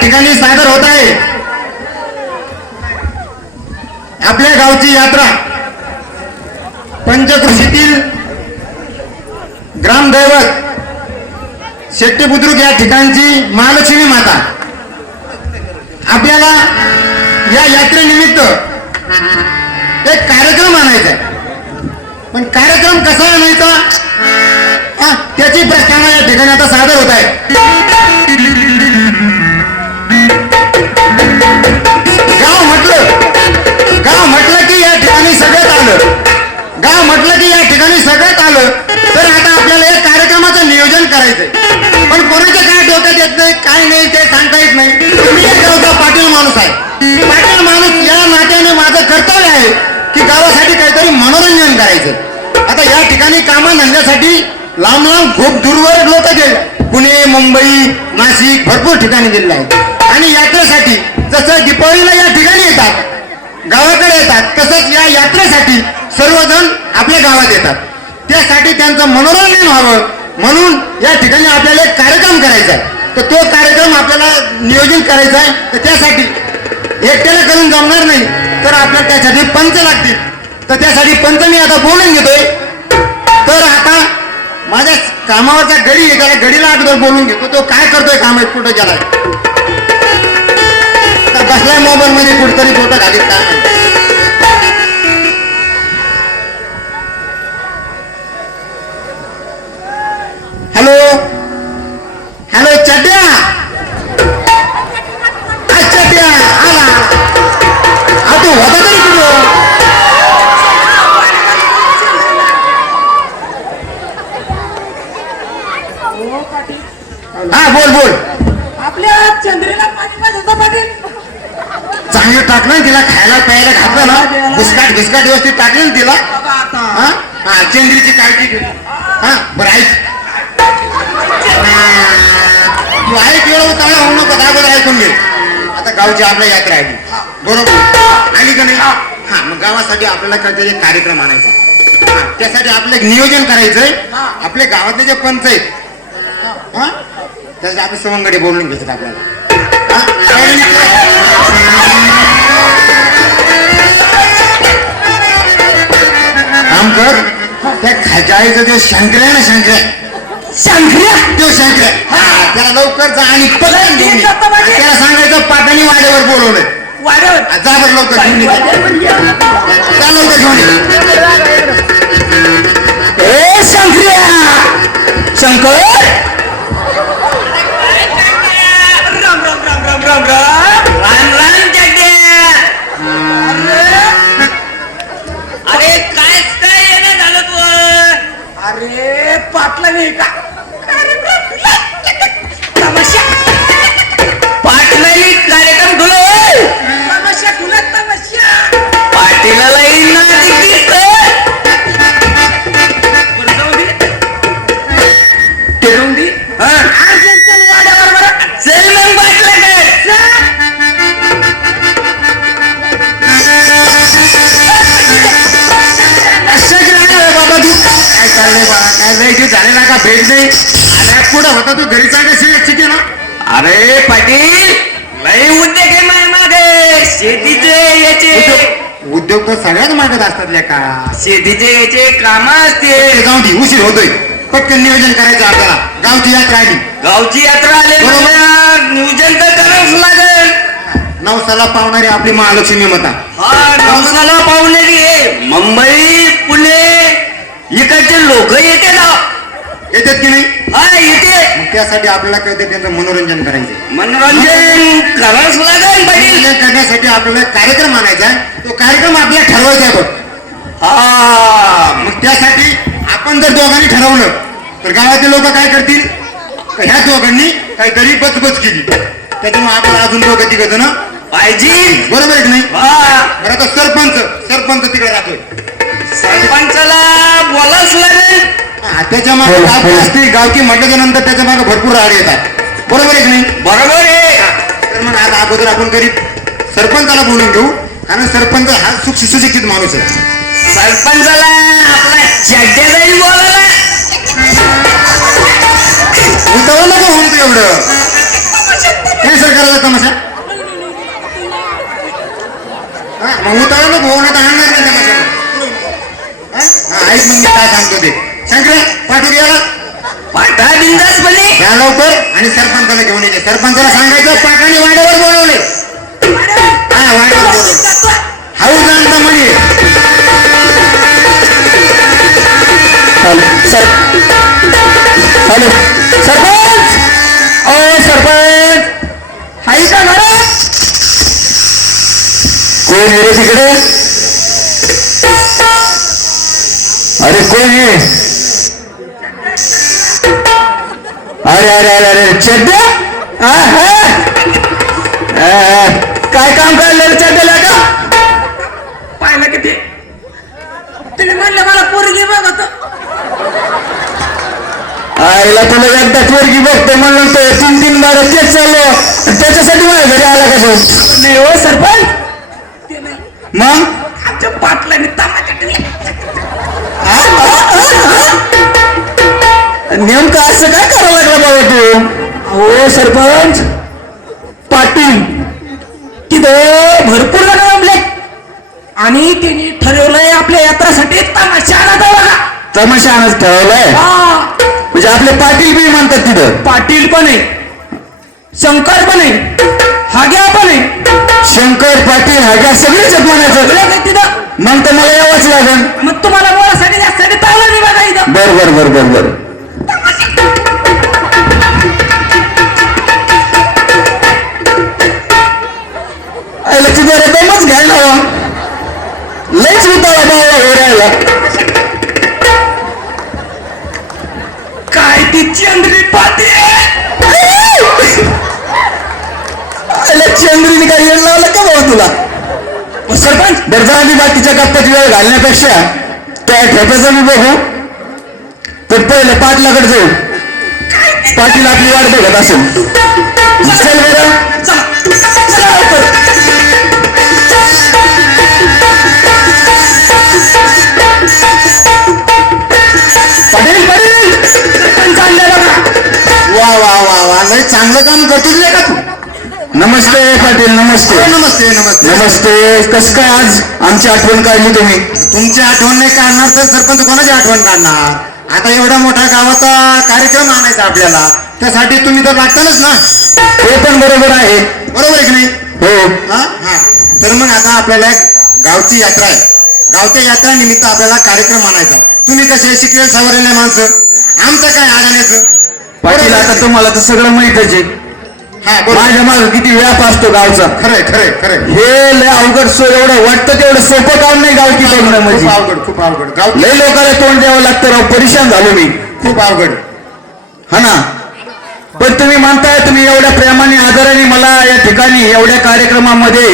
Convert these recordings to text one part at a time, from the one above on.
ठिकाणी सादर होत आहे आपल्या गावची यात्रा. पंचकृषीतील ग्रामदैवत शेट्टी बुद्रुक या ठिकाणची महालक्ष्मी माता. आपल्याला या यात्रेनिमित्त एक कार्यक्रम आणायचा आहे, पण कार्यक्रम कसा आणायचा त्याची प्रस्तावना या ठिकाणी आता सादर होत आहे. गाव म्हटलं की या ठिकाणी सगळ्यात आलं. गाव म्हटलं की या ठिकाणी सगळ्यात आलं. तर आता आपल्याला एक कार्यक्रमाचं नियोजन करायचंय, पण कोणाच्या काय डोक्यात येत नाही, काय नाही ते सांगता येत नाही. मी या गावचा पाटील माणूस आहे. पाटील माणूस या नात्याने माझं कर्तव्य आहे की गावासाठी काहीतरी मनोरंजन करायचं. आता या ठिकाणी कामाधंद्यासाठी लांब लांब खूप दूरवर लोक गेले, पुणे, मुंबई, नाशिक भरपूर ठिकाणी गेलेले आहेत. आणि यात्रेसाठी जसं दीपावलीला या ठिकाणी येतात, गावाकडे येतात, तसंच या यात्रेसाठी सर्वजण आपल्या गावात येतात. त्यासाठी त्यांचं मनोरंजन व्हावं म्हणून या ठिकाणी आपल्याला एक कार्यक्रम करायचा आहे. तर तो कार्यक्रम आपल्याला नियोजन करायचा आहे. तर त्यासाठी एकट्याला करून जमणार नाही, तर आपल्याला त्यासाठी पंच लागतील. तर त्यासाठी पंच मी आता बोलून घेतोय. तर आता माझ्या कामावरचा गडी आहे, त्याला गडीला अगोदर बोलून घेतो. तो काय करतोय काम आहे, कुठं गेलाय, बसलाय मोबाईल मध्ये कुठतरी फोटो घालीत काय. हॅलो हॅलो चट्या, चट्या आला. तू होता तरी कुठं? हा बोल बोल. आपल्या चंद्रेला पाणी पाहिजे पाटील. चांगलं टाकलं तिला, खायला प्यायला घातलं ना, बिस्काट बिस्काट व्यवस्थित टाकलं ना तिला. हा चंद्रीची काळजी घे. हा बरं ऐक, तू ऐक वेळ काय होऊ नको, दाबत ऐकून घे. आता गावची आपल्या यात्रा आली बरोबर, आली का नाही? हा मग गावासाठी आपल्याला काहीतरी एक कार्यक्रम आणायचा. त्यासाठी आपलं एक नियोजन करायचंय. आपल्या गावातले जे पंच आहेत त्यासाठी आपले सवंगडे बोलून घ्यायचं आपल्याला. काम कर, त्या खायचं ते शंकर्या ना, शंकर्या तो शंकर्या, हा त्याला लवकर जा आणि पकडून घेऊन ये. त्याला सांगायचं पाटाने वाड्यावर बोलवलंय, जा बरं लवकर घेऊन ये. जा लवकर घेऊन ये. ए शंकर्या, शंकर राम राम राम राम राम राम राम राम जगद्या. अरे काय काय येणं झालं तू? अरे पाटला नाही का तमाशा, पाटलाही कार्यक्रम तुला तमाशा, तुला तमाशा पाटीला येईल ना झाले ना का भेट नाही. अरे पुढं होता तू घरी सांगायची ना. अरे पाटील लय उद्योग आहे माय मागे, शेतीचे याचे उद्योग तर सगळ्याच मागत असतात का. शेतीचे याचे काम असते. जाऊ दे, उशीर होतोय, पटकन नियोजन करायचं आपल्याला. गावची यात्रा आली, गावची यात्रा आली, नियोजन तर करावंच लागेल. नवसाला पावणारी आपली महालक्ष्मी माता. हा नवसाला पावणारी आहे. मुंबई पुणे इकडचे लोक येते ना, येतात की नाही? हा येते. मग त्यासाठी आपल्याला काहीतरी त्यांचं मनोरंजन करायचं. मनोरंजन करावंच लागेल पाटील. मनोरंजन करण्यासाठी आपल्याला कार्यक्रम आणायचा आहे. तो कार्यक्रम आपल्याला ठरवायचा आहे बघ. हा मग त्यासाठी आपण जर दोघांनी ठरवलं तर गावातील लोक काय करतील, ह्या दोघांनी काहीतरी बचबच केली, त्याच्यामुळे आपण अजून दोघं तिघ जण पाहिजे. बरोबर आहे की नाही? हा बरं आता सरपंच तिकडे राहतोय. सरपंचाला बोलावंच लागेल. त्याच्या मागे गावकी असते, गावकी म्हटल्याच्या नंतर त्याच्या मागे भरपूर राड येतात. बरोबर आहे की नाही? बरोबर आहे. तर मग आता अगोदर आपण गरीब सरपंचाला बोलून घेऊ, कारण सरपंच हा सुशिक्षित माणूस आहे. सरपंचाला आपला चड्ड्या जाईल बोलायला. उतावलं नको होऊन तू एवढं. हे सरकारला मग उतारा नको होऊन आता आणणार नाही तमाशाला. हा, ऐक मग मी काय सांगतो ते. शंकरे पाठवून गेला पाठा बिंदासपणे. या लवकर आणि सरपंचाला घेऊन येते. सरपंचाला सांगायचं पाटाने वाड्यावर बोलवले. हा वाड्यावर बोलवले. हाऊ जाणता म्हणे. हॅलो सरपंच. ओ सरपंच हाय का घरात? कोण आहे रे तिकडे? अरे कोण आहे? अरे अरे अरे अरे चड्ड्या. काय काम करायला चड्ड्याला का? पाहिलं किती तुम्ही म्हणलं मला पोरगी बघत आईला तुला एकदा पोरगी बघतो म्हणून तो 3-3 बार तेच चाललो. त्याच्यासाठी माझ्या घरी आला का तू? नाही हो सरपंच. ते नाही मग आमच्या पाटलाने तमाशा केला. नेमकं असं काय करावं लागलं बाबा तू? हो सरपंच पाटील तिथं भरपूर जण जमले आणि त्यांनी ठरवलंय आपल्या यात्रासाठी तमाशा आणायचा बघा. तमाशा आणत ठरवलाय. हा, म्हणजे आपले पाटील बी म्हणतात तिथं. पाटील पण आहे, शंकर पण आहे, हाग्या पण आहे. शंकर पाटील हाग्या सगळेच आहेत म्हणायचं. सगळं काही तिथं. मग तर मला यावंच लागेल. मग तुम्हाला बोलासाठी जास्त तावलं नाही बघा इथं. बर बर बर बर बर. आईला तुझ्या रकमच घ्याय ना लयच उतारा बावळा हो राहिला. काय ती चंद्री पाटी आईला चंद्रीने काय येण लावलं का बाबा तुला? सरपंच बरं जा आधी बाकीच्या गप्पात वेळ घालण्यापेक्षा त्या ठेप्याचा मी बघू. तर पहिले पाटलाकडे जाऊ. पाटील आपली वाट बघत असेल. चल बरं चला चला लवकर. पाटील पाटील सरपंच आणलं बघा. वा वा वा वा लय चांगलं काम करतोस रे का तू. नमस्ते पाटील नमस्ते. नमस्ते नमस्ते. नमस्ते. कसं काय आज आमची आठवण काढली तुम्ही? तुमची आठवण नाही काढणार तर सरपंच कोणाची आठवण काढणार. आता एवढा मोठा गावाचा कार्यक्रम आणायचा आपल्याला, त्यासाठी तुम्ही तर लागतालच ना. ते पण बरोबर आहे. बरोबर आहे की नाही? हो हा हा. तर मग आता आपल्याला एक गावची यात्रा आहे. गावच्या यात्रा निमित्त आपल्याला कार्यक्रम आणायचा. तुम्ही कसे शिकलेले सवरलेले माणसं, आमचं काय अडाण्याचं. पाटील आता तुम्हाला तर सगळं माहितच आहे. हा बरोबर. माझ्या मागे किती व्याप असतो गावचा. खरंय खरंय खरंय. हे लय अवघड एवढं वाटतं तेवढं सोपं काम नाही गावठी बघणं म्हणजे. खूप अवघड खूप अवघड. गाव लय लोकांना तोंड द्यावं लागतं राव. परेशान झालो मी. खूप अवघड. हा ना. पण तुम्ही म्हणताय तुम्ही एवढ्या प्रेमाने आदराने मला या ठिकाणी एवढ्या कार्यक्रमामध्ये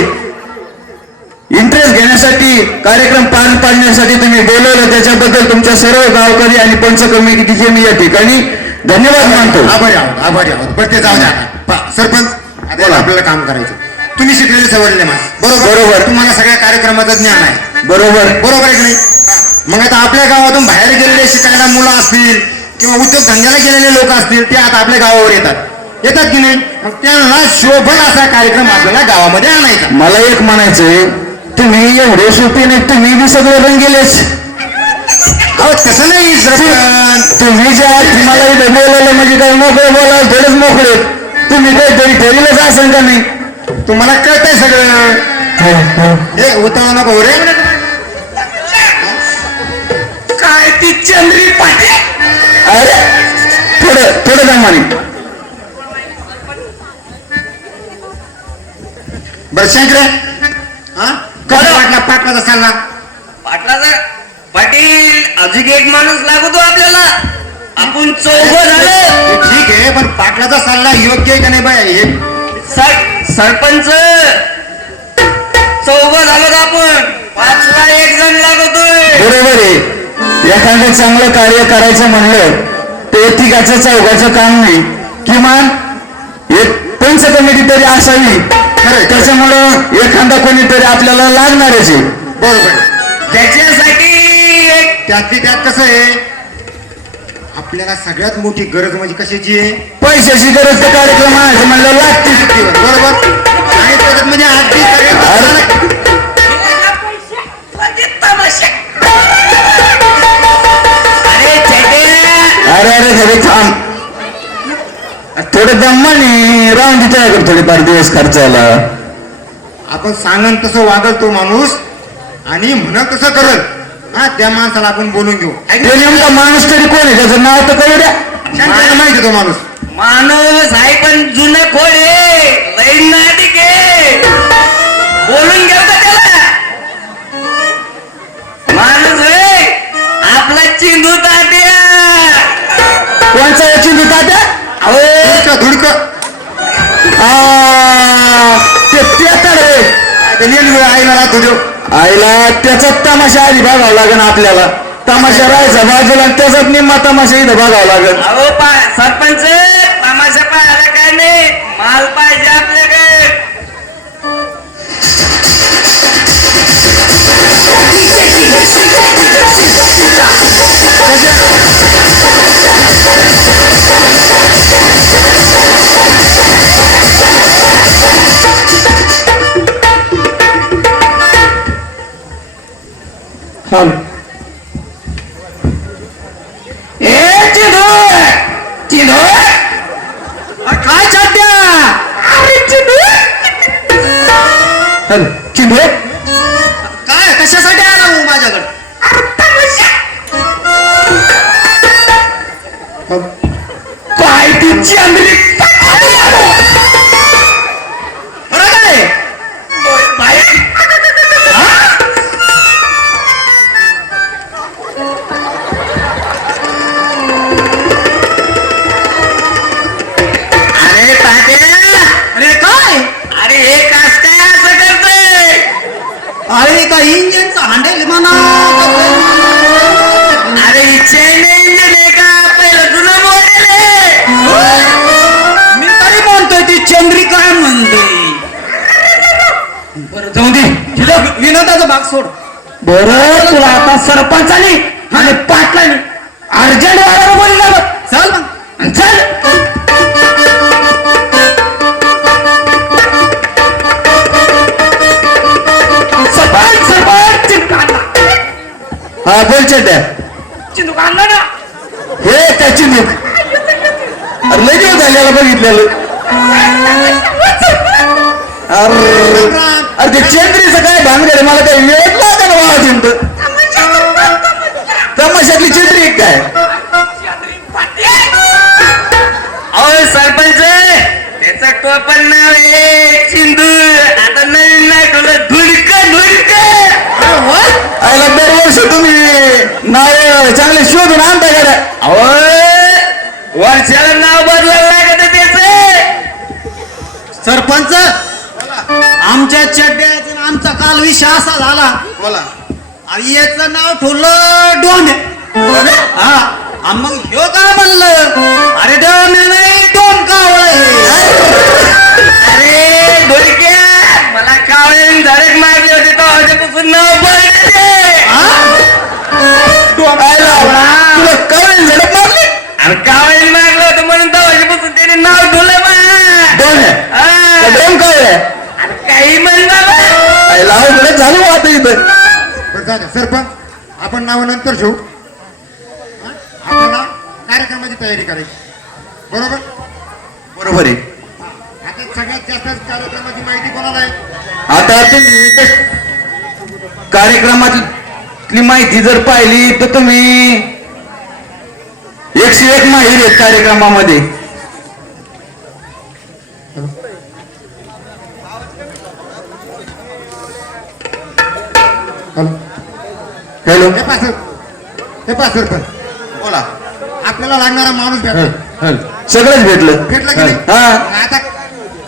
इंटरेस्ट घेण्यासाठी कार्यक्रम पार पाडण्यासाठी तुम्ही बोलवलं, त्याच्याबद्दल तुमच्या सर्व गावकरी आणि पंच कमिटीचे मी या ठिकाणी धन्यवाद मानतो. आभारी आहोत आभारी आहोत. बरं ते जाऊ द्या आता. सरपंच आता आपल्याला काम करायचं. तुम्ही शिकलेले सवरलेले माणसं. बरोबर. तुम्हाला सगळ्या कार्यक्रमाचं ज्ञान आहे. बरोबर बरोबर आहे की नाही? मग आता आपल्या गावातून बाहेर गेलेले शिकायला मुलं असतील किंवा उद्योगधंद्याला गेलेले लोक असतील, ते आता आपल्या गावावर येतात की नाही? मग त्यांना शोभल असा कार्यक्रम आपल्याला गावामध्ये आणायचा. मला एक म्हणायचंय, तुम्ही एवढे सोपे नाही, तुम्ही बी सगळे रंगेलेच. अहो तसं नाही सरपंच. तुम्ही ज्या तुम्हाला इथे बोलवलं म्हणजे काही मोकळे बोलाल थोडेच मोकळे. तुम्ही काहीतरी ठरलेलंच असेल का नाही? तुम्हाला कळतंय सगळं. हे उतावळा नको रे. काय ती चंद्री पाटी. अरे थोडं दमाने. बरं शंकरे, हा कसं वाटला पाटलाचा सल्ला? पाटलाचा पाटील अजून एक माणूस लागतो आपल्याला. आपण चौघ झालं. ठीक आहे, पण पाटलाचा सल्ला योग्य आहे का नाही बाय? हे सरपंच चौघ झालो आपण. 5ला एक जण लागतोय. बरोबर आहे. एखादं चांगलं कार्य करायचं म्हणलं ते तिघाचं चौघाचं काम नाही. किमान एक पंच कमिटी तरी असावी. खरं त्याच्यामुळं एखादा कोणीतरी आपल्याला लागणारच आहे. बरोबर. त्याच्यासाठी त्यातली त्यात कसं आहे, आपल्याला सगळ्यात मोठी गरज म्हणजे कशाची आहे? पैशाची गरज तर कार्यक्रम आहे म्हणलं लागते. बरोबर. आणि त्याच्यात म्हणजे अगदी सगळे दम्माने राहून तिच्याकडे थोडेफार दिवस खर्चायला. आपण सांगन तसं वागल तो माणूस आणि म्हणत तसं करल. हा, त्या माणसाला आपण बोलून घेऊ. ते नेमका माणूस तरी कोण आहे त्याचं नाव तर कळू द्या. शांताला माहिती आहे तो माणूस. माणूस आहे पण जुनं खोड आहे, लई नाटिक आहे. बोलून घेऊ का त्याला? माणूस होय आपला चिंदू तात्या. कोणचा याची तात्या? अहो धुडकं ते लेंडगुळ आईला राहतो देव. आईला त्याचा तमाशा आधी बघावा लागेल आपल्याला. तमाशा राहायचा बाजूला आणि त्याचाच निम्मा तमाशा इथं बघावा लागेल. अहो सरपंच तमाशा पाहायला काय नाही, माल पाहिजे आपल्याकडे. काय चालत्या? चिंधे काय कशासाठी आला हो माझ्याकडे? काय ती चंद्री खरं काय? अरे तात्या, अरे काय? अरे हे कास काय असं करतोय? अरे का इंजिनचा हँडल म्हणा. अरे चैन इंजिन आहे का? पहिलं जुनं मॉडेल आहे. मी तरी म्हणतोय ती चंद्री काय म्हणते. बरं जाऊ दे. तुझं विनोदाचा भाग सोड. बरं तुला आता सरपंचाने आणि पाटलाने अर्जंट वाढायला बोलला. चल मग. चल. सरपंच चिंटू आणला. हा बोल चेट्या. चिंटू आणला ना. हे त्या चिंदूक अरे लय दिवस झालेला बघितलेलं. अरे ते चेंद्रीचं काय भानगड मला काही मिळत नाही ना मला चिंत. तमाशातली चेंद्री एक काय? अहो सरपंच त्याचं टोपण नाव आहे चिंदू. आता नवीन नाही ठेवलं धुडक धुडक. आयला दरवर्षी तुम्ही नाव चांगले शोधून आणता का? अहो वर्षाला नाव बदलायला लागत त्याच. सरपंच आमच्या चड्ड्याचा आमचा काल विषय असा झाला. बोला. आणि याचं नाव ठेवलं डोम्या. हा आणि मग ह्यो काय म्हणलं, अरे डोम्या नाही डोम कावळ. अरे धुडक्या मला कावळे धडक मारले होते तो आजपासून नाव बदलले. तुला कळेल झडप मारली. अरे कावळे मारलं होतं म्हणून तो आजपासून त्याने नाव ठेवलं डोम काय काही म्हण बाबा. लावलं झालं बा आता इथं. बरं झालं सरपंच आपण नाव नंतर ठेवू. हा? आपल्याला कार्यक्रमाची तयारी करायची. बरोबर. बरोबर आहे. आता सगळ्यात जास्त कार्यक्रमाची माहिती कोणाला आहे? आता तुम्ही कार्यक्रमातली माहिती जर पाहिली तर तुम्ही 101 माहिर आहेत कार्यक्रमामध्ये. हॅलो. हे पा सरपंच बोला. आपल्याला लागणारा माणूस भेटला. सगळंच भेटलं. भेटला की नाही? हा. आता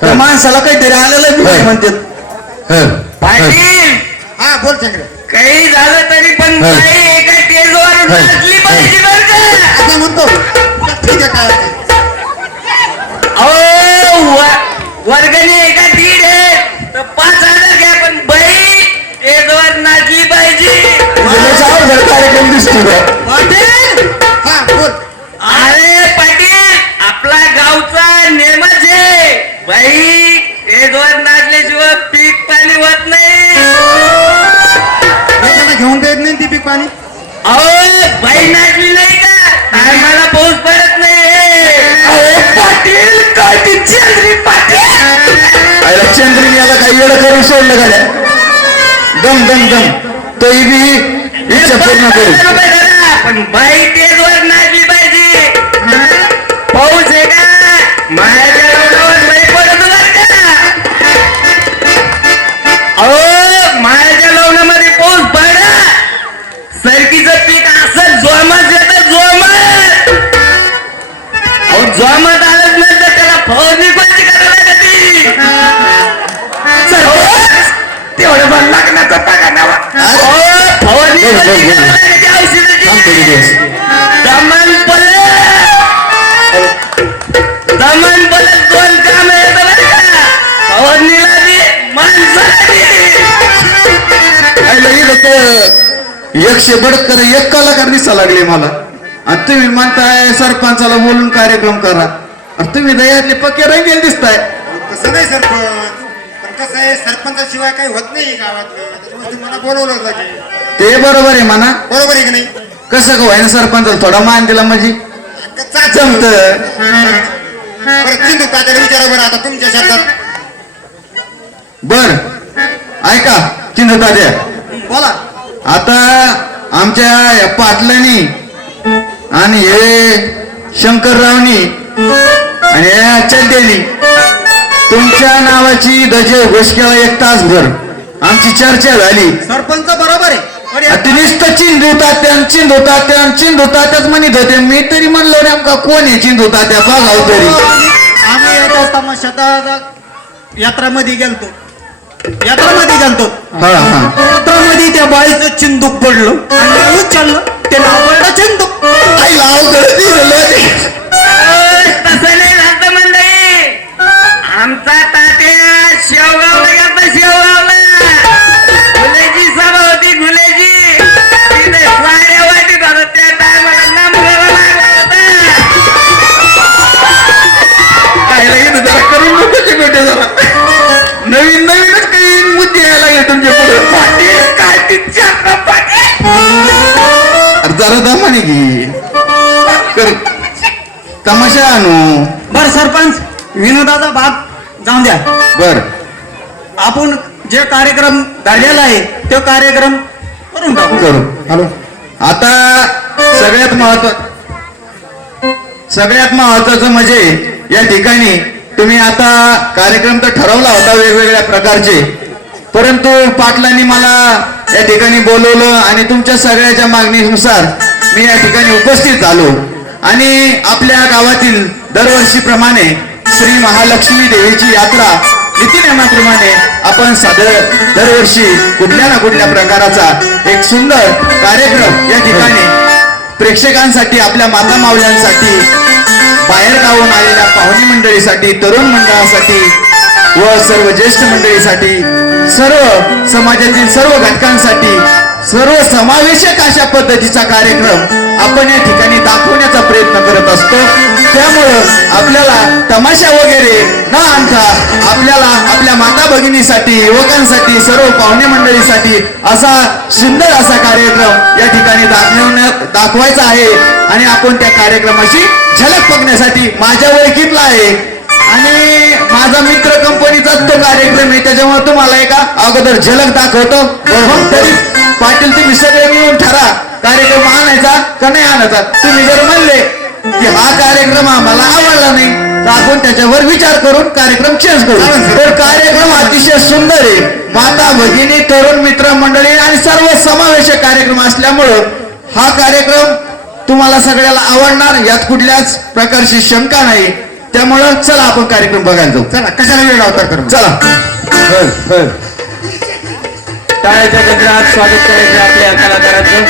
त्या माणसाला काहीतरी आलेलं म्हणतात. पाटील हा बोल चंद्र. काही झालं तरी पण बाई एका स्टेजवर नाचली पाहिजे बरं का. असं म्हणतो. ठीक आहे काय हरकत अहो वर्गणी एका दीड आहे तर 5,000 घ्या पण बाई स्टेजवर नाचली पाहिजे. कार्यक्रम दिसतो का? पाटील. हा बोल. अरे पाटील आपला गावचा नेमच आहे बाई स्टेजवर नाचल्याशिवाय पीक पाणी होत नाही. त्यांना घेऊन देत नाही ती पीक पाणी. अहो बाई नाचली नाही का टायमाला पाऊस पडत नाही. पाटील काय ती चंद्रीने याला काही वेळ करून सोडलं गाड्या. दम दम दम तो बी इच्छा पूर्ण करू. पण बाई तेजवर नाचली पाहिजे. पाऊस आहे का माझ्या लग्नावर बाई पडत होता का? अहो माझ्या लग्नामध्ये पाऊस पडा सरकीचं पीक असं जोमात येतं जोमात. अहो जोमात आलंच नाही तर त्याला फवारणी कोणती करायला लागते. तेवढं पण लग्नाचा पगार नावा. फवारणी कोणती करायला लागते औषधाची. दमन पलट दोन काम येतं बरं का. फवारणीला बी माणसाला बी. एकशे बडकर एक कलाकार दिसा लागले मला. आणि तुम्ही म्हणताय सरपंचाला बोलून कार्यक्रम करा. आणि तुम्ही दयातले पक्के रंगेल दिसताय. तसं नाही सरपंच, पण कसं आहे सरपंचाशिवाय काही होत नाही गावातलं, त्याच्यामुळे मला बोलवलं लागेल. ते बरोबर आहे म्हणा. बरोबर आहे की नाही? कसं का ना सरपंचाला थोडा मान दिला म्हणजे जमत. बरं चिंतू तात्याला विचारा बरं आता तुमच्या शब्दात. बर ऐका चिंता तात्या, बोला. आता आमच्या या पाटलांनी आणि हे शंकररावनी आणि या चड्ड्यानी तुमच्या नावाची ध्वज घोष केला. 1 तासभर आमची चर्चा झाली. सरपंच बरोबर आहे. ते नुसतं चिंधू तात्याच म्हणत होते. मी तरी म्हणलो नेमका कोण आहे चिंधू तात्या बघाव तरी. आम्ही एका तमाशात यात्रामध्ये गेलतो. हा हा यात्रामध्ये त्या बाईचं चिंदूक पडलं आणि उचललं ते नाव पडलं चिंदूक. आई लाव तसं नाही झालं मंडळी. आमचा तात्या शेवगावला गेला. शेवगावला गुलेची सभा होती. गुलेची तिथे साड्या वाटीत होता. त्या टायमाला नामगावा लागला होता. काय लागेल जरा करून नको भेटे जरा. नवीनच काही मुद्दे यायला लागले तुमच्या पुढे. पाटील काय तिच्या पाटील जरा दमाने घे कर तमाशा आणू. बर सरपंच विनोदाचा भाग जाऊन द्या. बर आपण जे कार्यक्रम झालेला आहे तो कार्यक्रम करून टाकू. करू. हॅलो आता सगळ्यात महत्वाचं म्हणजे या ठिकाणी तुम्ही आता कार्यक्रम तर ठरवला होता वेगवेगळ्या प्रकारचे, परंतु पाटलांनी मला या ठिकाणी बोलवलं आणि तुमच्या सगळ्याच्या मागणीनुसार मी या ठिकाणी उपस्थित झालो. आणि आपल्या गावातील दरवर्षीप्रमाणे श्री महालक्ष्मी देवीची यात्रा नीतिनियमाप्रमाणे आपण दरवर्षी कुठल्या ना कुठल्या प्रकाराचा एक सुंदर कार्यक्रम या ठिकाणी प्रेक्षकांसाठी, आपल्या माता मावल्यांसाठी, बाहेर गावून आलेल्या पाहुणी मंडळीसाठी, तरुण मंडळासाठी व सर्व ज्येष्ठ मंडळीसाठी, सर्व समाजातील सर्व घटकांसाठी सर्व समावेशक अशा पद्धतीचा कार्यक्रम आपण या ठिकाणी दाखवण्याचा प्रयत्न करत असतो. त्यामुळं आपल्याला तमाशा वगैरे न आणता आपल्याला आपल्या माता भगिनीसाठी, युवकांसाठी, सर्व पाहुणे मंडळीसाठी असा सुंदर असा कार्यक्रम या ठिकाणी दाखवायचा आहे. आणि आपण त्या कार्यक्रमाची झलक बघण्यासाठी माझ्या ओळखीतला आहे आणि माझा मित्र कंपनीचाच तो कार्यक्रम आहे, त्याच्यामुळे तुम्हाला एका अगोदर झलक दाखवतो. तरी पाटील तुम्ही सगळे मिळून ठरा कार्यक्रम आणायचा का नाही आणायचा. तुम्ही जर म्हणले की हा कार्यक्रम आम्हाला आवडला नाही तर आपण त्याच्यावर विचार करून कार्यक्रम चेंज करू. तर कार्यक्रम अतिशय सुंदर आहे. माता भगिनी, तरुण मित्र मंडळी आणि सर्व समावेशक कार्यक्रम असल्यामुळं हा कार्यक्रम तुम्हाला सगळ्याला आवडणार यात कुठल्याच प्रकारची शंका नाही. त्यामुळं चला आपण कार्यक्रम बघायला जाऊ. चला कशाला वेळ लावता करू. चला टाळ्याच्या गजरात स्वागत करायचं आपल्या कलाकारांचं.